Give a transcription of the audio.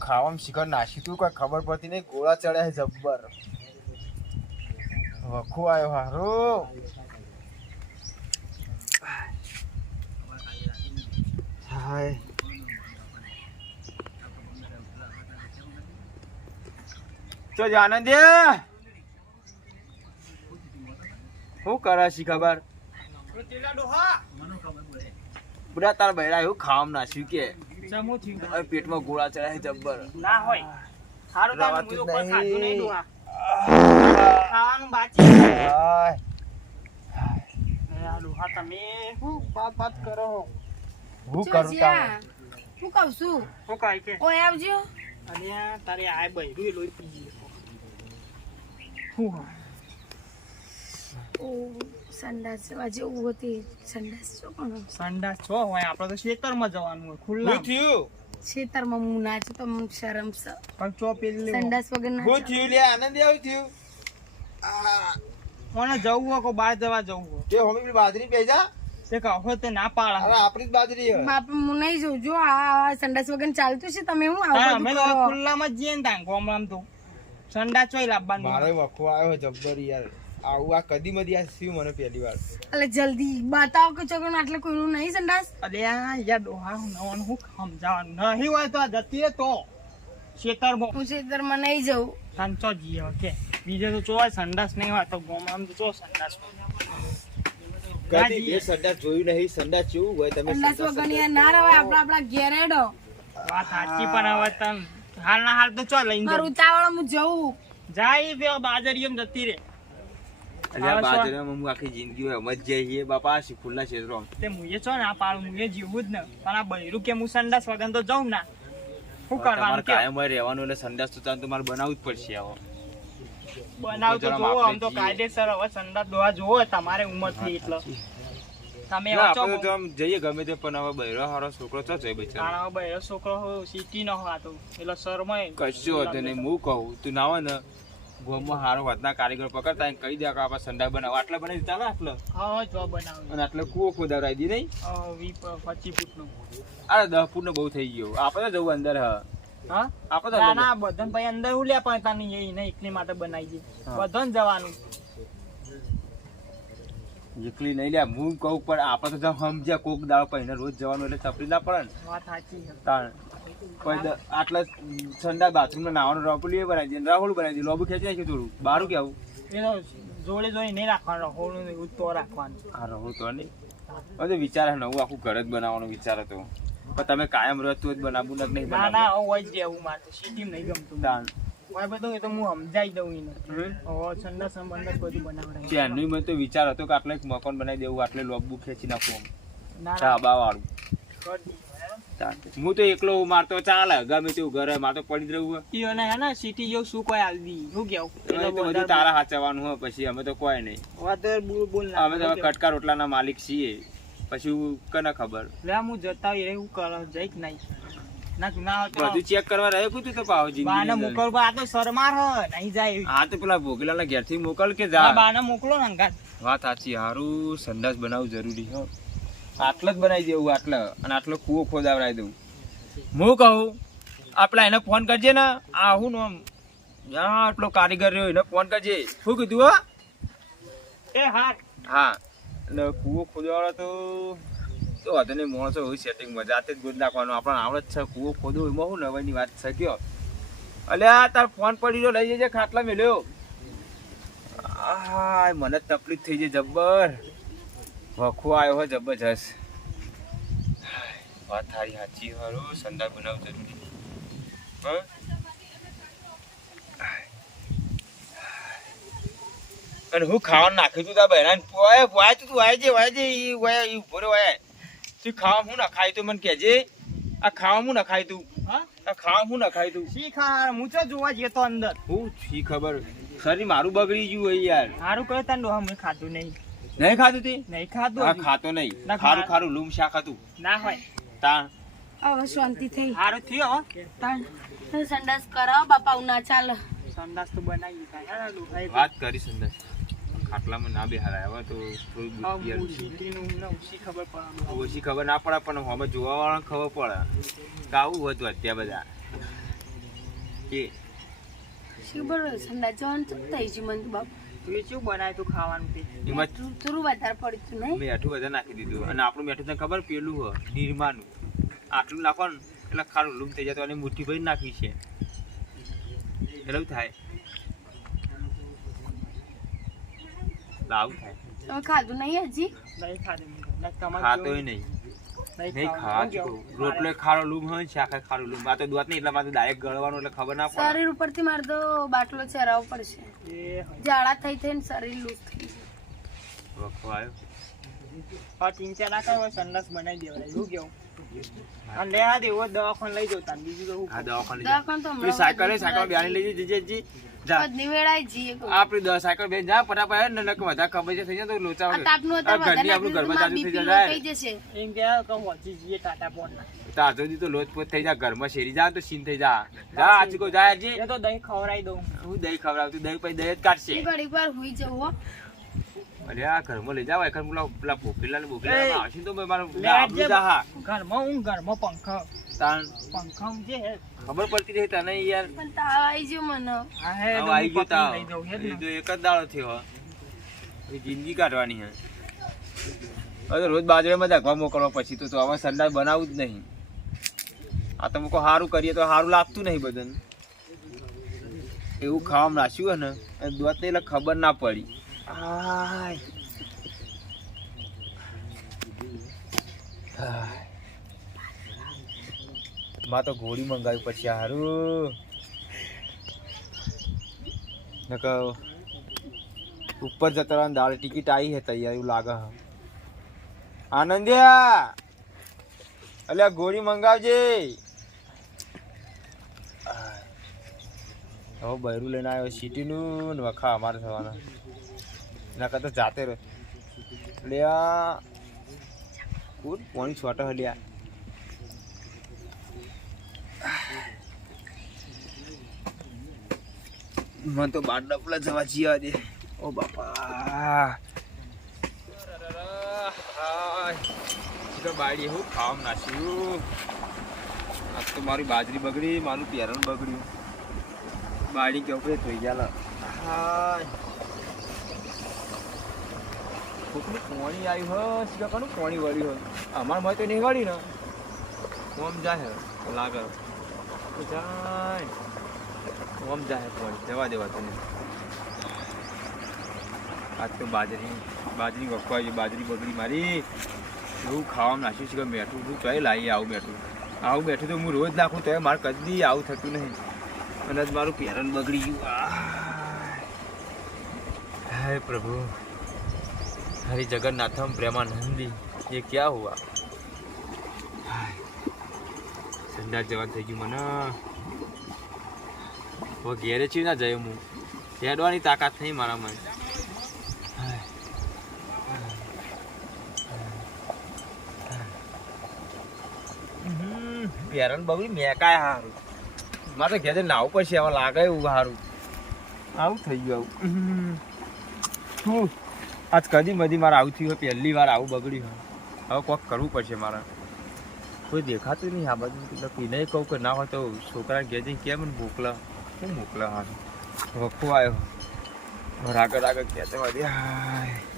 ખાવામાં શિખર નાખી તું કોઈ ખબર પડતી નહીં ગોળા ચડ્યા છે જબ્બર વખો આવ્યો હારો હાય તો આનંદ શું કરે છે ખબર બધા તાર બૈરા એવું ખાવામાં નાખ્યું કે પેટમાં ગોળા ચડ્યા છે જબ્બર ના હોય સારું રાવાતું તમે કોઈ ખાધું નહીં ડોહા ખાવાનું બાકી હાય આ ડોહા તમે શું વાત કરો હું કરું તારે હું કહું છું શું કહે કે ઓય આવજો અને તારે આ બૈરું એ લોહી પી ગયું શું ઓ સંડાસ આજે ઉગતી સંડાસ છો પણ સંડાસ છો હોય આપણે તો ખેતરમાં જવાનું હોય ખુલ્લા હું થયું ખેતરમાં હું નાચું તો મને શરમ છે પણ ચો પેલી સંડાસ વગર ના હું થયું લે આનંદ આવ્યું થયું કોને જવું હોય કો બહાર જવા જવું હોય તે હોમી પેલી બાજરી બેજા તે કહો તે ના પાડા અરે આપણી જ બાજરી હે બાપ હું નહીં જોઉં જો આ સંડાસ વગર ચાલતું છે તમે હું હા, આવું અમે બધું તો કરો ખુલ્લામાં જ જઈએ ને ત્યાં ગામડામાં તો સંડા ચોય લાવવાનું મારે વખો આવ્યો જબ્બર યાર આવું આ કદી મધી આ થયું મને પહેલી વાર એટલે જલ્દી બતાવો કે છોકરો આટલે કોઈનું નહીં સંડાસ અરે આ યાર ડોહા નવાનું હું સમજાવવાનું નહીં હોય તો આ જતી રહે તો ખેતરમાં હું ખેતરમાં નહીં જઉં સંચો જઈએ કે બીજે તો ચોય સંડાસ નહીં હોય તો ગામડામાં તો ચો સંડાસ કદી એ સંડાસ જોયું નહીં સંડાસ કેવું હોય તમે સંડાસ વગર યાર ના રવાય આપણા ઘેર હેડો વાત સાચી પણ હવે તમ હાલ ના હાલ તો ચો લઈને મારું ઉતાવળ હું જઉં જાય બે બાજરીયમ જતી રે અલ્યા બાજરામાં હું આખી જિંદગી હોય મત જઈએ બાપા આ ખુલ્લા ક્ષેત્રો તે મુએ ચો ના પાડું મુએ જીવું જ ને પણ આ બૈરું કે હું સંડાસ વગર તો જાઉં ના શું કરવાનું તમારે કે કાયમ રહેવાનું એટલે સંડાસ તો તમારે બનાવવું જ પડશે આવો બનાવ તો જોવો આમ તો કાયદેસર હવે સંડાસ દોવા જોવો તમારે ઉંમર થઈ એટલે તમે એવા ચો આપણે તો આમ જઈએ ગમે તે પણ હવે બૈરો હારો છોકરો છો છે બચ્ચા તારા બૈરો છોકરો સીટી નો હતો એટલે શરમાય કશું હતું નહીં હું કહું તું ના હોય ને ગોમમાં હારો વાતના કારીગર પકડતા એને કહી દે કે આપણે સંડાસ બનાવો આટલા બનાવી ચાલે આટલો હા જો બનાવ અને આટલો કૂવો ખોદાવરાઈ દી નહીં 25 ફૂટનું અરે 10 ફૂટ નો બહુ થઈ ગયો આપણે તો જવું અંદર હા આપણે તો ના અંદર ના બધાને ભાઈ અંદર ઉલ્યા પણ તાની એને એકલી માટે બનાવી દે બધાને જવાનું એકલી નહીં લ્યા હું કહું પણ આપણે તો સમજ્યા કોક દાડો પહેલા રોજ જવાનું એટલે તકલીફ ના પડે ને વાત સાચી છે તાણ આટલા ઠંડા બાથરૂમ નાવાનું રહોલું બનાવી દે રાહોલું બનાવી દે લોબુ ખેંચી નાખ્યું થોડું બારું કેવું એનો જોડે જોડે નહીં રાખવાનું રહોળું ને એવું તો રાખવાનું હા રહું તો નહીં હવે વિચાર નવું આખું ઘર જ બનાવવાનો વિચાર હતો પણ તમે કાયમ રહેતું જ બનાવવું જ નહીં ના ના હોય જ રહેવું મારે સિટી નહીં ગમતું તાણ હોય બધું એ તો હું સમજાઈ દઉં એને સંડાસ બંડાસ બધું બનાવડાય ત્યાંનું મને તો વિચાર હતો કે આટલે એક મકાન બનાવી દેવું આટલે લોબુ ખેંચી નાખવું ના ધાબા વાળું કરી દીધું. હું તો એકલો મારતો ચાલે ગમે તેવું ઘરે માર તો પડી જ રહેવું ઈયો ને હે ને સિટી જેવું શું કોઈ આવી શું કેવું હોય તો બધું તારા હાચવાનું હોય પછી અમે તો કોઈ નહીં બોલ અમે તો કટકા રોટલાના માલિક છીએ પછી કને ખબર લે હું જતા હોય એવું કર જઈક નહીં ના તું ના બધું ચેક કરવા રહે કુતું તો પાવ બાને જિંદગી મોકલ આ તો શરમાર હ નહીં જાય એવી. હા તો પેલા ભોગીલાના ઘેરથી મોકલ કે આ જા બાને મોકલો ને અંગાત વાત સાચી હારું સંડાસ બનાવવું જરૂરી હો આટલો જ બનાવી દેવું આટલો અને આટલો કૂવો ખોદાવરાઈ દઉં હું કહું આપડા એને ફોન કરજે ને આ હું નામ આટલો કારીગર રહ્યો એને ફોન કરજે શું કીધું હો એ હા હા એટલે કૂવો ખોદવાવાળો તો હતો નહીં માણસો હોય સેટિંગમાં જાતે જ ગોદ નાખવાનો આપણને આવડે જ છે કૂવો ખોદવો એમાં શું નવાઈની વાત છે કયો અલ્યા તાર ફોન પડી ગયો લઈ જજે ખાટલા મેલ્યો આ મને તકલીફ થઈ જાય જબ્બર વખો આવ્યો હોય જબરજસ્ત વાત તારી સાચી હારું સંડા બનાવ જરૂરી હા અને હું ખાવાનું નાખ્યું તું તારા બહેરાને વાય તું વાય જે ઈ વાય ઈ ઉભો રહ્યો વાય તું ખાવા હું ના ખાય તું મને કહેજે આ ખાવા હું ના ખાય તું હા આ ખાવા હું ના ખાય તું શીખા હું તો જોવા જઈએ તો અંદર હું શી ખબર શરીર મારું બગડી ગયું હોય યાર સારું કહ્યું તાન ડોહા મેં ખાધું નહીં નહીં ખાધું તે નહીં ખાધું હા હજી. ખાતો નહીં ના ખારું ખા- ખારું લૂમ શાક હતું ના હોય તાણ હવે શાંતિ થઈ સારું થયો હો. તાણ સંડાસ કરો બાપા ઉના ચાલ સંડાસ તો બનાવી દીધા હે ડોહાએ તો. વાત કરી સંદાસ ખાટલામાં ના બેહારાય હવે તો થોડું આ બુદ્ધિ આવી. સિટીનું ને ઓછી ખબર પડે ઓછી ખબર ના પડે પણ હવે જોવા વાળા ખબર પડે કે આવું હતું અત્યારે બધા કે શું બોલો સંડાસ જવાનું તો થઈ ગયું મને તો બાપુ તું એ શું બનાય તું ખાવાનું તે એમાં થોડું વધારે પડતું નહીં મેઠું બધા નાખી દીધું અને આપણું મેઠું તને ખબર પેલું હ નિરમાનું આટલું નાખો ને એટલે ખારું લૂમ થઈ જતો અને મુઠ્ઠી ભરી નાખી છે એટલે થાય લાવું થાય તમે ખાધું નહીં હજી નહીં ખાધું મેં. તમારે ખાતોય કેવું? નહીં નહીં નહીં ખાવાનું. ખાવા હું કેવું? રોટલો ખારો લૂમ હોય શાખા ખારું લૂમ આ તો દોત નહીં એટલે મારે ડાયરેક્ટ ગળવાનું એટલે ખબર ના પડે શરીર ઉપરથી મારે તો બાટલો ચરાવવો પડશે એ હોય. ઝાડા થઈ થઈને શરીર લૂઝ થઈ ગયું વખો આવ્યો હવે ચિંતા ના કરો સંડાસ બનાવી દેવાય શું કેવું અને લે આ દેવો દવાખાને લઈ જતા બીજું તો આ દવાખાને દવાખાને તો પેલી સાયકલ સાયકલ બેહાડી લઈ જજે જા પદની વેળાએ જઈએ કોઈ. આપણી 10 સાયકલ બેન જા ફટાફટ ને નક વધારે ખબર છે થઈ જાય તો લોચા આ તાપનું અત્યારે ઘરની વધારે આપણું નાખ્યું ઘરમાં તો ચાલુ મારું થઈ BP જાય low થઈ જશે એમ કે હોજી જઈએ ટાટા પોન ના તાજો દી તો લોચપોચ થઈ જા ઘરમાં શેરી જા તો સીન થઈ જા જા આજી કો જા આજી એ તો દહીં ખવડાવી દઉં હું દહીં ખવડાવતું દહીં પછી દહીં જ કાઢશે હું ઘડીક વાર હુઈ જવું હો. અરે આ ઘરમાં લઈ જાવ એકન પેલા ભોપીલા ને બોપીલા એ, આવશે તો મારું લે આપણું જા હા ઘરમાં પંખા તાણ પંખા જે હે ખબર પડતી રહી તને યાર પણ તાવ આવી ગયો મને આ હે હવે તો આવી ગયો તાવ લઈ દઉં હે જ એ ને. તો એક જ દાડો થયો હવે જિંદગી કાઢવાની હે હવે તો રોજ બાજરીમાં દાખવા મોકલવા પછી તો હવે સંડાસ બનાવવું જ નહીં આ તો મૂકો સારું કરીએ તો સારું લાગતું નહીં બધાને એવું ખાવામાં નાખ્યું હે ને એ દોત નહીં એટલે ખબર ના પડી આય માં તો ઘોડી મંગાવી પછી હારું નકર ઉપર જતા રહેવાની દાળ ટિકિટ આવી હે તૈયાર એવું લાગે હે આનંદ્યા અલ્યા ઘોડી મંગાવજે હવે બૈરું લઈને આવ્યો સિટીનું ને વખા અમારે થવાના એના કરતા જાતે રહે લ્યા કોણ પોણી છોટો હલ્યા મને તો બાર ડપલા જવા જીવા દે ઓ બાપા બાડી હું ખાવા નાખ્યું આજ તો મારી બાજરી બગડી મારું પેરણ બગડ્યું બાડી કેવું કે થઈ ગયા કોકનું પોણી આવ્યું હોય શીખા કોનું પોણી વળ્યું હોય અમારા માં તો નહીં વળી ને ઓમ જાય લાગે જાય ઓમ જાય પોણી જવા દેવા તને આજ તો બાજરી વખવાય છે બાજરી બગડી મારી એવું ખાવામાં નાખ્યું છે કે મેઠું હું ચોય લાવી આવું બેઠું તો હું રોજ નાખું તો મારે કદી આવું થતું નહીં અને જ મારું પેરણ બગડી ગયું હે પ્રભુ હરી જગન્નાથમ પ્રેમાનંદી ये क्या हुआ સંડાસ જવાનું થઈ ગયું મને હવે ઘેરે ચી ના જાય હું હેડવાની તાકાત નહીં મારામાં પેરણ બગડી મેકાય સારું મારે તો ઘેર નાવું પડશે હવે લાગે એવું સારું આવું થઈ ગયું આવું શું આજ કદી મધી મારે આવું થયું હોય પહેલી વાર આવું બગડ્યું હોય હવે કોઈક કરવું પડશે મારે કોઈ દેખાતું નહીં આ બાજુ એટલે પીને કહું કે ના હોય તો છોકરાને ઘેર જઈને કેમ ને મોકલા શું મોકલા હા વખો આવ્યો આગળ આગળ કહેતો હાય